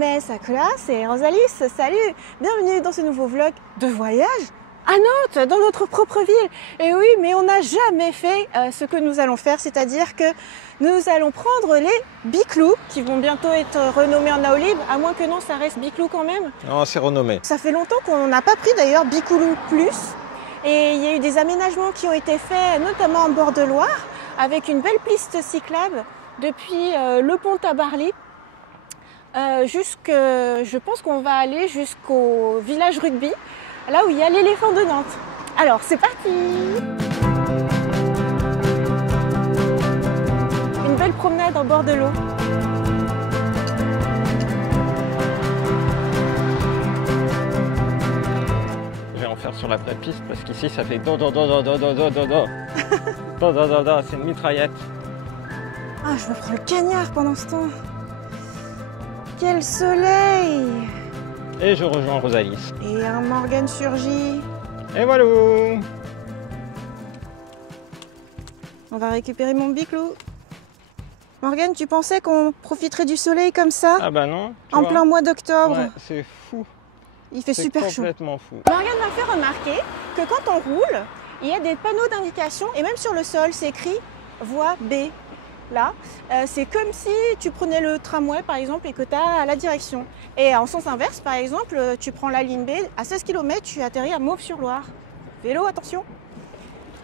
Mais sa classe et Rosalie, salut! Bienvenue dans ce nouveau vlog de voyage à Nantes, dans notre propre ville. Et oui, mais on n'a jamais fait ce que nous allons faire, c'est-à-dire que nous allons prendre les Biclou, qui vont bientôt être renommés en Aolib, à moins que non, ça reste Biclou quand même. Non, c'est renommé. Ça fait longtemps qu'on n'a pas pris d'ailleurs Biclou Plus. Et il y a eu des aménagements qui ont été faits, notamment en bord de Loire, avec une belle piste cyclable depuis le pont à Barly. Je pense qu'on va aller jusqu'au village rugby, là où il y a l'éléphant de Nantes. Alors c'est parti! Une belle promenade en bord de l'eau. Je vais en faire sur la vraie piste parce qu'ici ça fait do. C'est une mitraillette. Ah, je me prends le cagnard pendant ce temps. Quel soleil! Et je rejoins Rosalie. Et un Morgane surgit. Et voilà! On va récupérer mon Biclou. Morgane, tu pensais qu'on profiterait du soleil comme ça? Ah bah non. En plein mois d'octobre. Ouais, c'est fou. Il fait super chaud. C'est complètement fou. Morgane m'a fait remarquer que quand on roule, il y a des panneaux d'indication et même sur le sol, c'est écrit voie B. Là, c'est comme si tu prenais le tramway par exemple et que tu as la direction. Et en sens inverse, par exemple, tu prends la ligne B, à 16 km, tu atterris à Mauves-sur-Loire. Vélo, attention!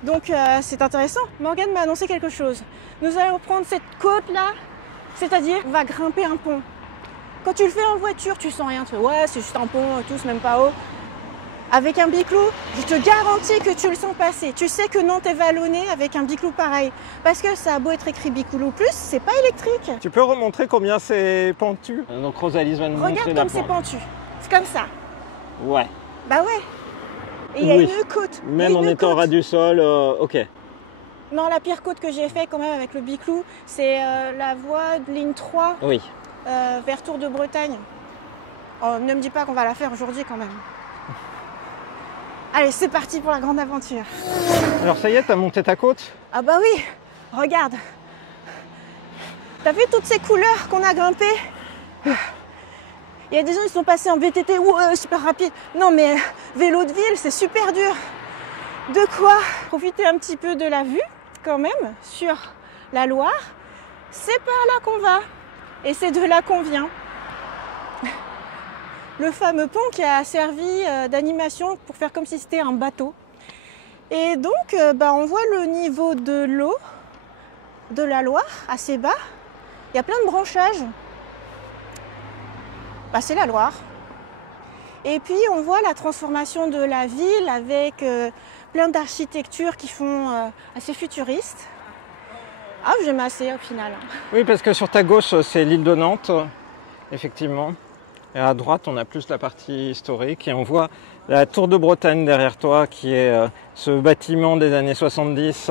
Donc c'est intéressant. Morgane m'a annoncé quelque chose. Nous allons prendre cette côte-là, c'est-à-dire on va grimper un pont. Quand tu le fais en voiture, tu sens rien. Tu fais, ouais, c'est juste un pont, tous même pas haut. Avec un Biclou, je te garantis que tu le sens passer. Tu sais que Nantes est vallonné avec un Biclou pareil. Parce que ça a beau être écrit Biclou Plus, c'est pas électrique. Tu peux remontrer combien c'est pentu? Donc Rosalie va nous montrer la Regarde comme c'est pentu. C'est comme ça. Ouais. Bah ouais. Et il y a une côte. Même en étant ras du sol, ok. Non, la pire côte que j'ai fait quand même avec le Biclou, c'est la voie de ligne 3 Oui. vers Tour de Bretagne. Oh, ne me dis pas qu'on va la faire aujourd'hui quand même. Allez, c'est parti pour la grande aventure. Alors ça y est, t'as monté ta côte? Ah bah oui, regarde. T'as vu toutes ces couleurs qu'on a grimpées? Il y a des gens qui sont passés en VTT, super rapide. Non mais vélo de ville, c'est super dur. De quoi profiter un petit peu de la vue quand même sur la Loire. C'est par là qu'on va et c'est de là qu'on vient. Le fameux pont qui a servi d'animation pour faire comme si c'était un bateau. Et donc, on voit le niveau de l'eau de la Loire assez bas. Il y a plein de branchages. C'est la Loire. Et puis, on voit la transformation de la ville avec plein d'architectures qui font assez futuristes. Ah, j'aime assez au final. Oui, parce que sur ta gauche, c'est l'île de Nantes, effectivement. Et à droite, on a plus la partie historique et on voit la Tour de Bretagne derrière toi qui est ce bâtiment des années 70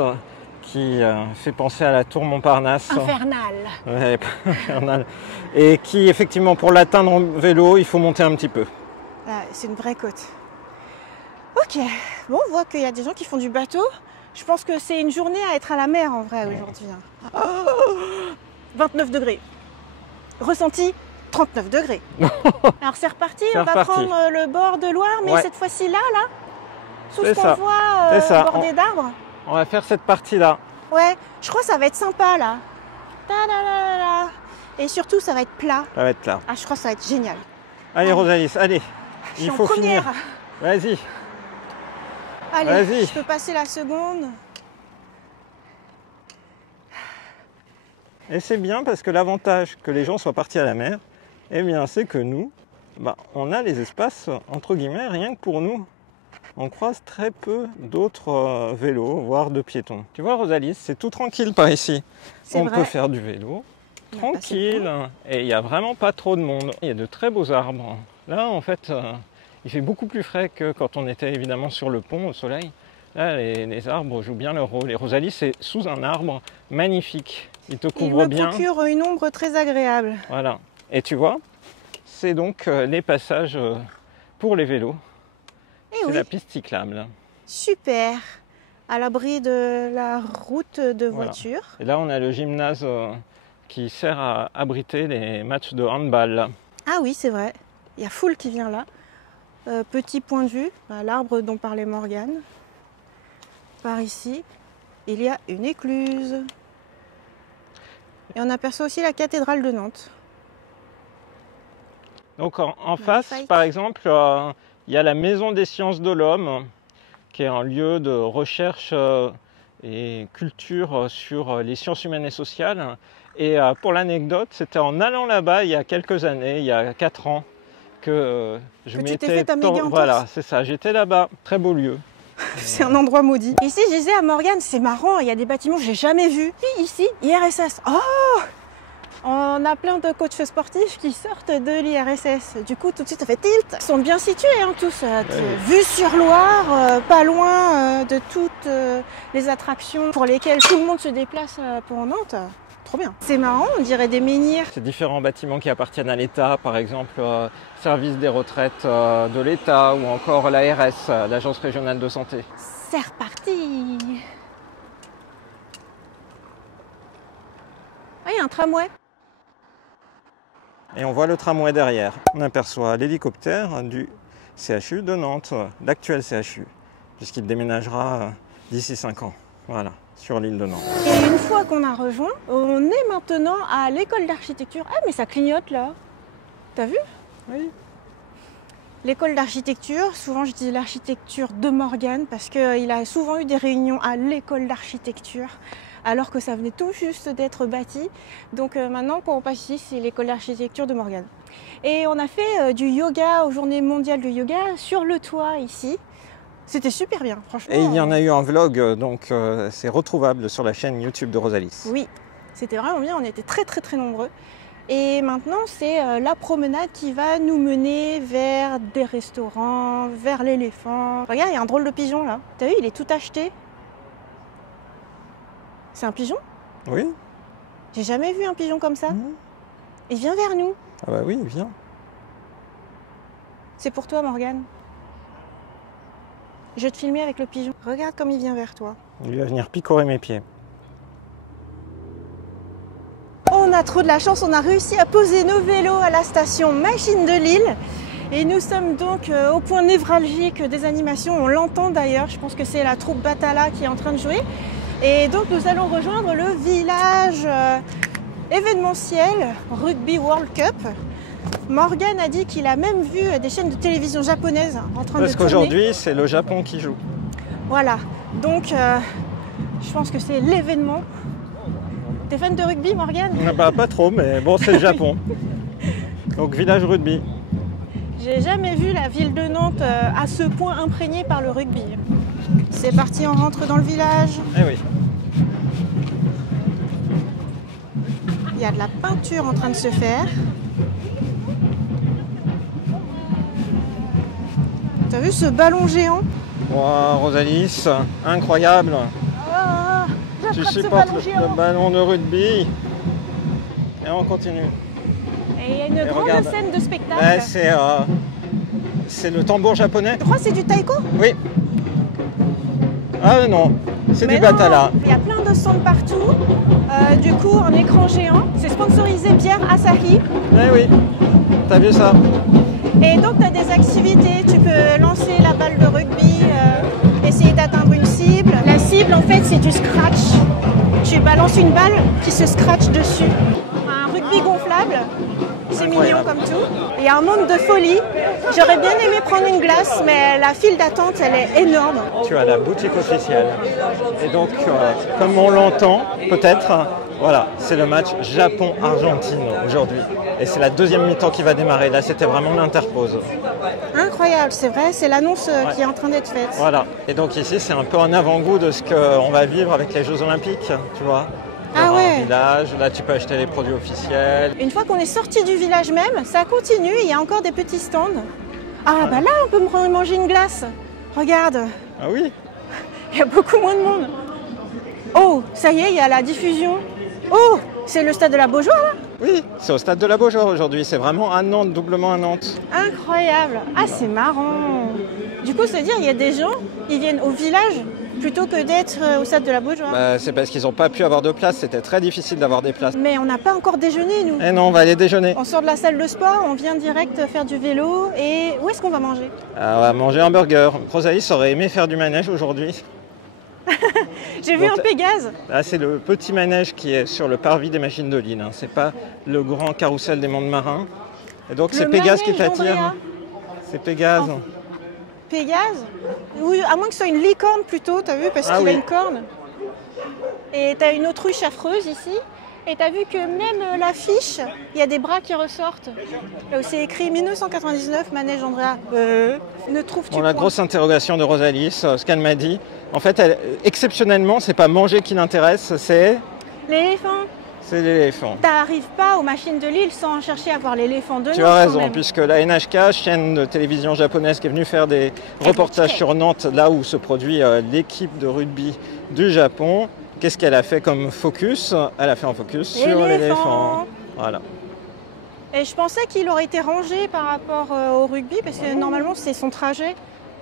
qui fait penser à la tour Montparnasse. Infernal. Ouais, infernal. Et qui, effectivement, pour l'atteindre en vélo, il faut monter un petit peu. Ah, c'est une vraie côte. Ok, bon, on voit qu'il y a des gens qui font du bateau. Je pense que c'est une journée à être à la mer en vrai aujourd'hui. 29 degrés. Ressenti 39 degrés. Alors c'est reparti, on va prendre le bord de Loire, mais cette fois-ci là, tout ce qu'on voit bordé d'arbres. On va faire cette partie-là. Ouais, je crois que ça va être sympa là. Et surtout, ça va être plat. Ça va être plat. Ah, je crois que ça va être génial. Allez, Rosalie, allez. Il faut finir. Vas-y. Allez, je peux passer la seconde. Et c'est bien parce que l'avantage que les gens soient partis à la mer, eh bien, c'est que nous, on a les espaces, entre guillemets, rien que pour nous. On croise très peu d'autres vélos, voire de piétons. Tu vois, Rosalie, c'est tout tranquille par ici. On peut faire du vélo, tranquille, et il n'y a vraiment pas trop de monde. Il y a de très beaux arbres. Là, en fait, il fait beaucoup plus frais que quand on était évidemment sur le pont au soleil. Là, les arbres jouent bien leur rôle. Et Rosalie, c'est sous un arbre magnifique. Il te couvre bien. Il me procure une ombre très agréable. Voilà. Et tu vois, c'est donc les passages pour les vélos. C'est la piste cyclable. Super. À l'abri de la route de voiture. Et là, on a le gymnase qui sert à abriter les matchs de handball. Ah oui, c'est vrai. Il y a foule qui vient là. Petit point de vue, l'arbre dont parlait Morgane. Par ici, il y a une écluse. Et on aperçoit aussi la cathédrale de Nantes. Donc en face, par exemple, il y a la Maison des sciences de l'homme, qui est un lieu de recherche et culture sur les sciences humaines et sociales. Et pour l'anecdote, c'était en allant là-bas il y a quelques années, il y a 4 ans, que je tu t'es fait ta méga entorse. Voilà, c'est ça, j'étais là-bas, très beau lieu. C'est un endroit maudit. Ici, je disais à Morgane, c'est marrant, il y a des bâtiments que j'ai jamais vus. Puis ici, IRSS. Oh, on a plein de coachs sportifs qui sortent de l'IRSS. Du coup, tout de suite, ça fait tilt. Ils sont bien situés, hein, tous. Vue sur Loire, pas loin de toutes les attractions pour lesquelles tout le monde se déplace pour Nantes. Trop bien. C'est marrant, on dirait des menhirs. C'est différents bâtiments qui appartiennent à l'État, par exemple, service des retraites de l'État ou encore l'ARS, l'Agence régionale de santé. C'est reparti. Ah, il y a un tramway. Et on voit le tramway derrière. On aperçoit l'hélicoptère du CHU de Nantes, l'actuel CHU, puisqu'il déménagera d'ici 5 ans. Voilà, sur l'île de Nantes. Et une fois qu'on a rejoint, on est maintenant à l'école d'architecture. Ah, mais ça clignote là. T'as vu? Oui. L'école d'architecture, souvent je dis l'architecture de Morgane parce qu'il a souvent eu des réunions à l'école d'architecture alors que ça venait tout juste d'être bâti. Donc maintenant quand on passe ici, c'est l'école d'architecture de Morgane. Et on a fait du yoga aux Journées mondiales du yoga sur le toit ici. C'était super bien, franchement. Et il y en a eu un vlog, donc c'est retrouvable sur la chaîne YouTube de Rosalis. Oui, c'était vraiment bien, on était très nombreux. Et maintenant, c'est la promenade qui va nous mener vers des restaurants, vers l'éléphant. Regarde, il y a un drôle de pigeon là. T'as vu, il est tout acheté. C'est un pigeon? Oui. J'ai jamais vu un pigeon comme ça. Il vient vers nous. Ah bah oui, il vient. C'est pour toi, Morgane. Je vais te filmer avec le pigeon. Regarde comme il vient vers toi. Il va venir picorer mes pieds. On a trop de la chance, on a réussi à poser nos vélos à la station Machine de Lille. Et nous sommes donc au point névralgique des animations. On l'entend d'ailleurs, je pense que c'est la troupe Batala qui est en train de jouer. Et donc nous allons rejoindre le village événementiel Rugby World Cup. Morgane a dit qu'il a même vu des chaînes de télévision japonaises en train de tourner. Parce qu'aujourd'hui, c'est le Japon qui joue. Voilà, donc je pense que c'est l'événement. T'es fan de rugby, Morgane? Bah, pas trop, mais bon, c'est le Japon. Donc, village rugby. J'ai jamais vu la ville de Nantes à ce point imprégnée par le rugby. C'est parti, on rentre dans le village. Eh oui. Il y a de la peinture en train de se faire. T'as vu ce ballon géant? Wow, Rosalis, incroyable. Tu supportes le ballon de rugby. Et on continue. Et il y a une grande scène de spectacle. Ouais, c'est le tambour japonais. Je crois que c'est du taiko? Oui. Ah non, c'est du Batala. Il y a plein de stands partout. Du coup, un écran géant. C'est sponsorisé bière Asahi. Eh oui, t'as vu ça? Et donc, tu as des activités. Tu peux lancer la balle de rugby, essayer d'atteindre une cible. La cible, en fait, c'est du scratch. Tu balances une balle qui se scratch dessus. Un rugby gonflable. C'est mignon comme tout. Il y a un monde de folie. J'aurais bien aimé prendre une glace, mais la file d'attente, elle est énorme. Tu as la boutique officielle. Et donc, comme on l'entend, peut-être, voilà, c'est le match Japon-Argentine aujourd'hui. Et c'est la deuxième mi-temps qui va démarrer. Là, c'était vraiment l'interpause. Incroyable, c'est vrai, c'est l'annonce qui est en train d'être faite. Voilà. Et donc ici, c'est un peu un avant-goût de ce qu'on va vivre avec les Jeux Olympiques, tu vois. Ah ouais. Un village, là tu peux acheter les produits officiels. Une fois qu'on est sorti du village même, ça continue, il y a encore des petits stands. Ah bah là on peut manger une glace. Regarde. Ah oui. Il y a beaucoup moins de monde. Oh, ça y est, il y a la diffusion. Oh, c'est le stade de la Beaujoire là? Oui, c'est au stade de la Beaujoire aujourd'hui, c'est vraiment à Nantes, doublement à Nantes. Incroyable. Ah c'est marrant. Du coup, c'est-à-dire il y a des gens, ils viennent au village plutôt que d'être au stade de la Beaujoire. Bah, c'est parce qu'ils n'ont pas pu avoir de place, c'était très difficile d'avoir des places. Mais on n'a pas encore déjeuné, nous. Eh non, on va aller déjeuner. On sort de la salle de sport, on vient direct faire du vélo. Et où est-ce qu'on va manger? On va manger un burger. Rosalie aurait aimé faire du manège aujourd'hui. J'ai vu un Pégase. Là, c'est le petit manège qui est sur le parvis des machines de Lille. C'est pas le grand carrousel des mondes marins. Et donc c'est Pégase qui t'attire. C'est Pégase. Oh. Pégase? Oui, à moins que ce soit une licorne plutôt, t'as vu, parce qu'il a une corne. Et t'as une autruche affreuse ici. Et t'as vu que même l'affiche, il y a des bras qui ressortent. Là où c'est écrit 1999, manège Andrea. Ne trouves-tu La grosse interrogation de Rosalie, ce qu'elle m'a dit. En fait, exceptionnellement, c'est pas manger qui l'intéresse, c'est... L'éléphant. C'est l'éléphant. T'arrives pas aux machines de Lille sans chercher à voir l'éléphant de Nantes. Tu as raison, puisque la NHK, chaîne de télévision japonaise qui est venue faire des reportages sur Nantes, là où se produit l'équipe de rugby du Japon, qu'est-ce qu'elle a fait comme focus? Elle a fait un focus sur l'éléphant. Voilà. Et je pensais qu'il aurait été rangé par rapport au rugby, parce que normalement c'est son trajet.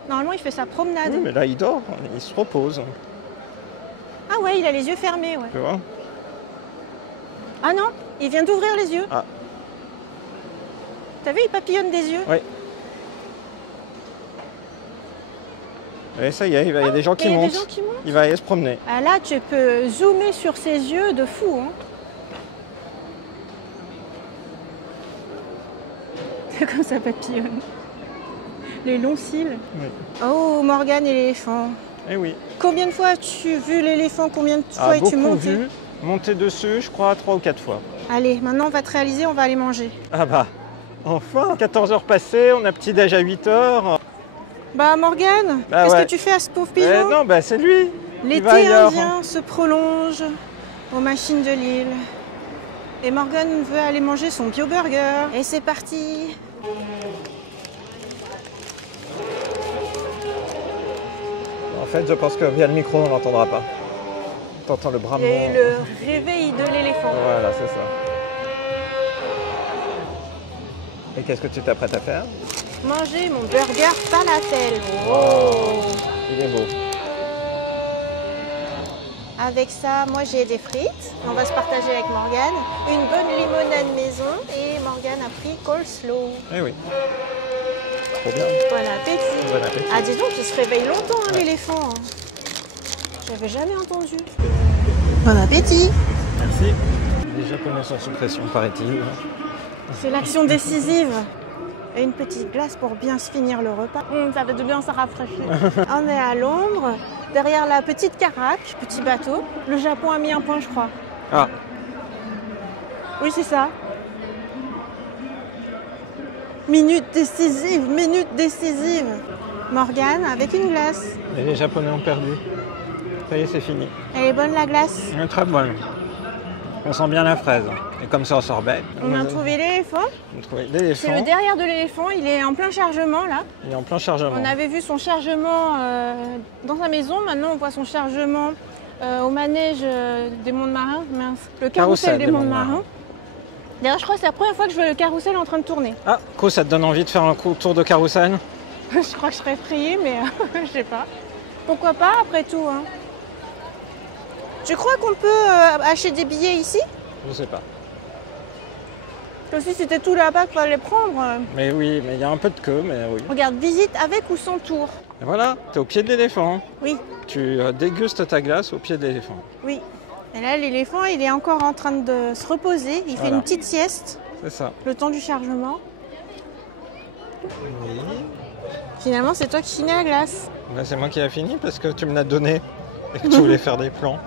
Normalement il fait sa promenade. Oui, mais là il dort, il se repose. Ah ouais, il a les yeux fermés. Ouais. Tu vois? Ah non, il vient d'ouvrir les yeux. Ah. T'as vu, il papillonne des yeux. Oui. Et ça y est, il y a des gens qui montent. Il va aller se promener. Ah là, tu peux zoomer sur ses yeux de fou. Hein. C'est comme ça papillonne. Les longs cils. Oui. Oh, Morgane et l'éléphant. Eh oui. Combien de fois as-tu vu l'éléphant? Combien de fois es-tu monté? Vu. Monté dessus, je crois, 3 ou 4 fois. Allez, maintenant on va te réaliser, on va aller manger. Ah bah, enfin 14 heures passées, on a petit-déj à 8 heures. Bah Morgane, qu'est-ce que tu fais à ce pauvre pigeon? Non, bah c'est lui. L'été indien se prolonge aux machines de Lille. Et Morgane veut aller manger son bio-burger. Et c'est parti. En fait, je pense que via le micro, on n'entendra pas. T'entends le bras. Il y a eu le réveil de l'éléphant. Voilà, c'est ça. Et qu'est-ce que tu t'apprêtes à faire? Manger mon burger falafel. Oh, il est beau. Avec ça, moi j'ai des frites. On va se partager avec Morgane. Une bonne limonade maison. Et Morgane a pris coleslaw. Eh oui. Trop bien. Bon appétit. Bon appétit. Ah dis donc, il se réveille longtemps l'éléphant. J'avais jamais entendu. Bon appétit. Merci. Les Japonais sont sous pression, paraît-il. C'est l'action décisive. Et une petite glace pour bien se finir le repas. Ça fait de bien se rafraîchir. On est à Londres, derrière la petite caraque, petit bateau. Le Japon a mis un point, je crois. Ah. Oui, c'est ça. Minute décisive, minute décisive. Morgane avec une glace. Et les Japonais ont perdu. Ça y est, c'est fini. Elle est bonne la glace? Elle est très bonne. On sent bien la fraise. Et comme ça, on sorbet. On a trouvé l'éléphant. C'est le derrière de l'éléphant. Il est en plein chargement là. Il est en plein chargement. On avait vu son chargement dans sa maison. Maintenant, on voit son chargement au manège des mondes marins. Mince. Le carrousel des mondes marins. D'ailleurs, je crois que c'est la première fois que je vois le carrousel en train de tourner. Ah, quoi, ça te donne envie de faire un tour de carrousel? Je crois que je serais effrayée, mais je sais pas. Pourquoi pas, après tout. Hein. Tu crois qu'on peut acheter des billets ici? Je sais pas. Si c'était tout là-bas qu'il fallait prendre. Mais oui, mais il y a un peu de queue, mais oui. Regarde, visite avec ou sans tour. Et voilà, t'es au pied de l'éléphant. Oui. Tu dégustes ta glace au pied de l'éléphant. Oui. Et là, l'éléphant, il est encore en train de se reposer. Il fait une petite sieste. C'est ça. Le temps du chargement. Oui. Finalement, c'est toi qui finis la glace. Ben, c'est moi qui ai fini parce que tu me l'as donné et que tu voulais faire des plans.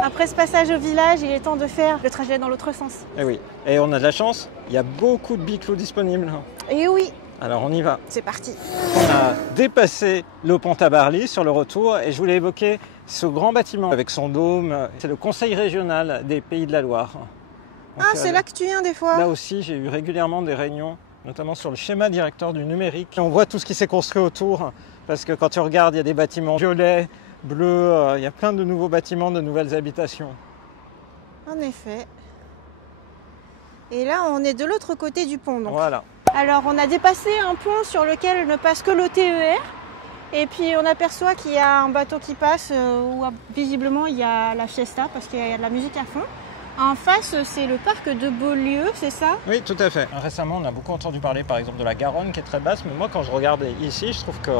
Après ce passage au village, il est temps de faire le trajet dans l'autre sens. Et oui. Et on a de la chance, il y a beaucoup de biclous disponibles. Et oui. Alors on y va. C'est parti. On a dépassé le pont à Barly sur le retour et je voulais évoquer ce grand bâtiment avec son dôme. C'est le Conseil régional des Pays de la Loire. Donc, c'est là que tu viens des fois. Là aussi, j'ai eu régulièrement des réunions, notamment sur le schéma directeur du numérique. Et on voit tout ce qui s'est construit autour, parce que quand tu regardes, il y a des bâtiments violets, bleus, il y a plein de nouveaux bâtiments, de nouvelles habitations. En effet. Et là, on est de l'autre côté du pont. Donc. Voilà. Alors, on a dépassé un pont sur lequel ne passe que le TER. Et puis on aperçoit qu'il y a un bateau qui passe où visiblement il y a la fiesta parce qu'il y a de la musique à fond. En face, c'est le parc de Beaulieu, c'est ça? Oui, tout à fait. Récemment, on a beaucoup entendu parler par exemple de la Garonne qui est très basse, mais moi quand je regarde ici, je trouve que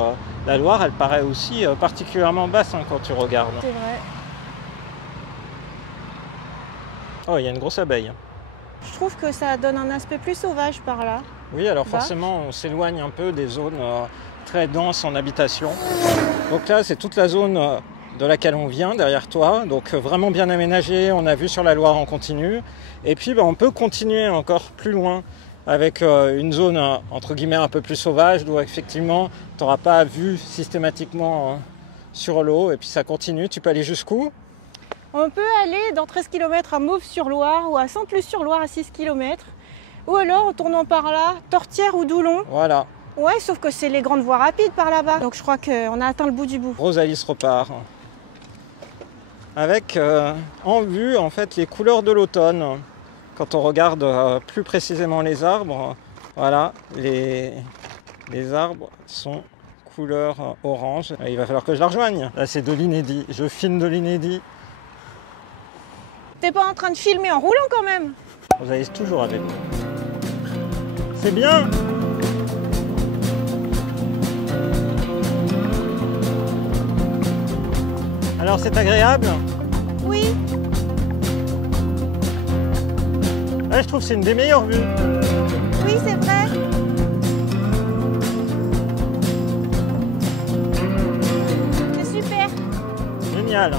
la Loire, elle paraît aussi particulièrement basse quand tu regardes. C'est vrai. Oh, il y a une grosse abeille. Je trouve que ça donne un aspect plus sauvage par là. Oui, alors forcément, on s'éloigne un peu des zones très denses en habitation. Donc là, c'est toute la zone de laquelle on vient, derrière toi, donc vraiment bien aménagé, on a vu sur la Loire en continu, et puis on peut continuer encore plus loin avec une zone entre guillemets un peu plus sauvage, où effectivement tu n'auras pas vue systématiquement sur l'eau, et puis ça continue, tu peux aller jusqu'où? On peut aller dans 13 km à Mauves-sur-Loire ou à Sainte-Luce-sur-Loire à 6 km, ou alors en tournant par là, Tortière ou Doulon. Voilà. Ouais, sauf que c'est les grandes voies rapides par là-bas, donc je crois qu'on a atteint le bout du bout. Rosalis repart. Avec en vue en fait les couleurs de l'automne. Quand on regarde plus précisément les arbres, voilà, les arbres sont couleur orange. Il va falloir que je la rejoigne. Là c'est de l'inédit, je filme de l'inédit. T'es pas en train de filmer en roulant quand même? Rosalis toujours avec nous. C'est bien. Alors c'est agréable? Oui. Là, je trouve que c'est une des meilleures vues. Oui, c'est vrai. C'est super. Génial.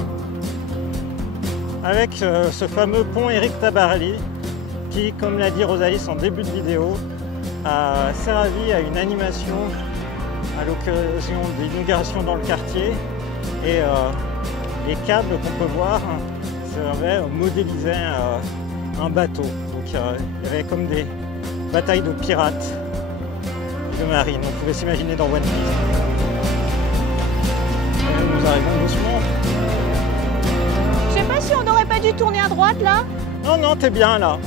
Avec ce fameux pont Éric Tabarly qui, comme l'a dit Rosalis en début de vidéo, a servi à une animation à l'occasion de l'inauguration dans le quartier. Et les câbles qu'on peut voir modélisaient un bateau. Donc il y avait comme des batailles de pirates de marine. On pouvait s'imaginer dans One Piece. Et nous arrivons doucement. Je sais pas si on n'aurait pas dû tourner à droite là. Non, non, t'es bien là.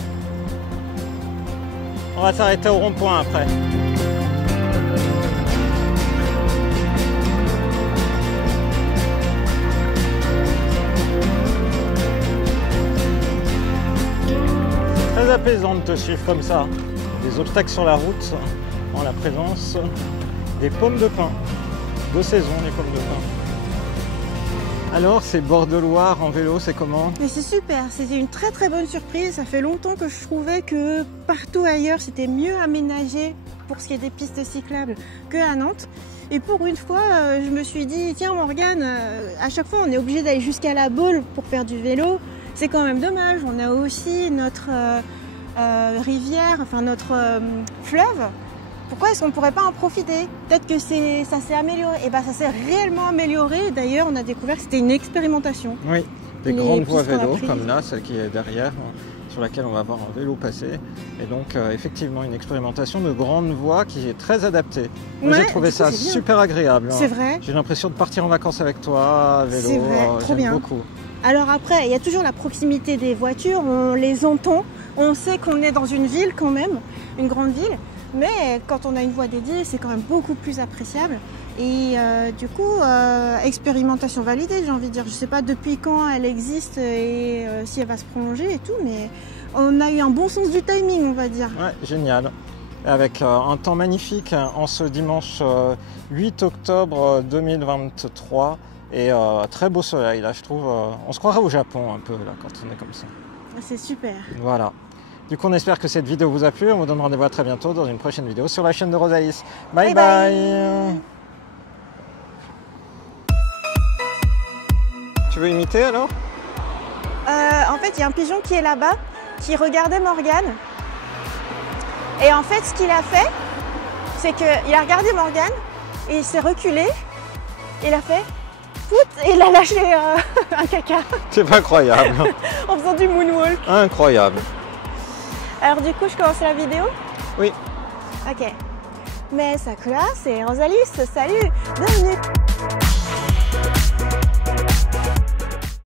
On va s'arrêter au rond-point après. Très apaisant de te suivre comme ça. Des obstacles sur la route en la présence des pommes de pin. De saison, les pommes de pin. Alors, ces bords de Loire en vélo, c'est comment? Mais c'est super, c'était une très très bonne surprise. Ça fait longtemps que je trouvais que partout ailleurs, c'était mieux aménagé pour ce qui est des pistes cyclables qu'à Nantes. Et pour une fois, je me suis dit, tiens Morgane, à chaque fois on est obligé d'aller jusqu'à la Baule pour faire du vélo. C'est quand même dommage, on a aussi notre rivière, enfin notre fleuve. Pourquoi est-ce qu'on ne pourrait pas en profiter? Peut-être que ça s'est amélioré. Et bien ça s'est réellement amélioré. D'ailleurs, on a découvert que c'était une expérimentation. Oui, des grandes voies vélo, comme là, celle qui est derrière, sur laquelle on va voir un vélo passer. Et donc, effectivement, une expérimentation de grandes voies qui est très adaptée. Moi, j'ai trouvé ça super agréable. C'est vrai. J'ai l'impression de partir en vacances avec toi, à vélo. C'est vrai, trop bien. Beaucoup. Alors après, il y a toujours la proximité des voitures. On les entend. On sait qu'on est dans une ville quand même, une grande ville. Mais quand on a une voie dédiée, c'est quand même beaucoup plus appréciable. Et du coup, expérimentation validée, j'ai envie de dire. Je ne sais pas depuis quand elle existe et si elle va se prolonger et tout, mais on a eu un bon sens du timing, on va dire. Ouais, génial. Avec un temps magnifique en ce dimanche 8 octobre 2023 et très beau soleil. Là, je trouve, on se croirait au Japon un peu là quand on est comme ça. C'est super. Voilà. Du coup, on espère que cette vidéo vous a plu. On vous donne rendez-vous à très bientôt dans une prochaine vidéo sur la chaîne de Rosalis. Bye bye. Tu veux imiter alors? En fait, il y a un pigeon qui est là-bas, qui regardait Morgane. Et en fait, ce qu'il a fait, c'est qu'il a regardé Morgane et il s'est reculé. Il a fait foot et il a lâché un caca. C'est pas croyable. En faisant du moonwalk. Incroyable. Alors du coup, je commence la vidéo? Oui. Ok. Mais ça classe, c'est Rosalis, salut, bienvenue.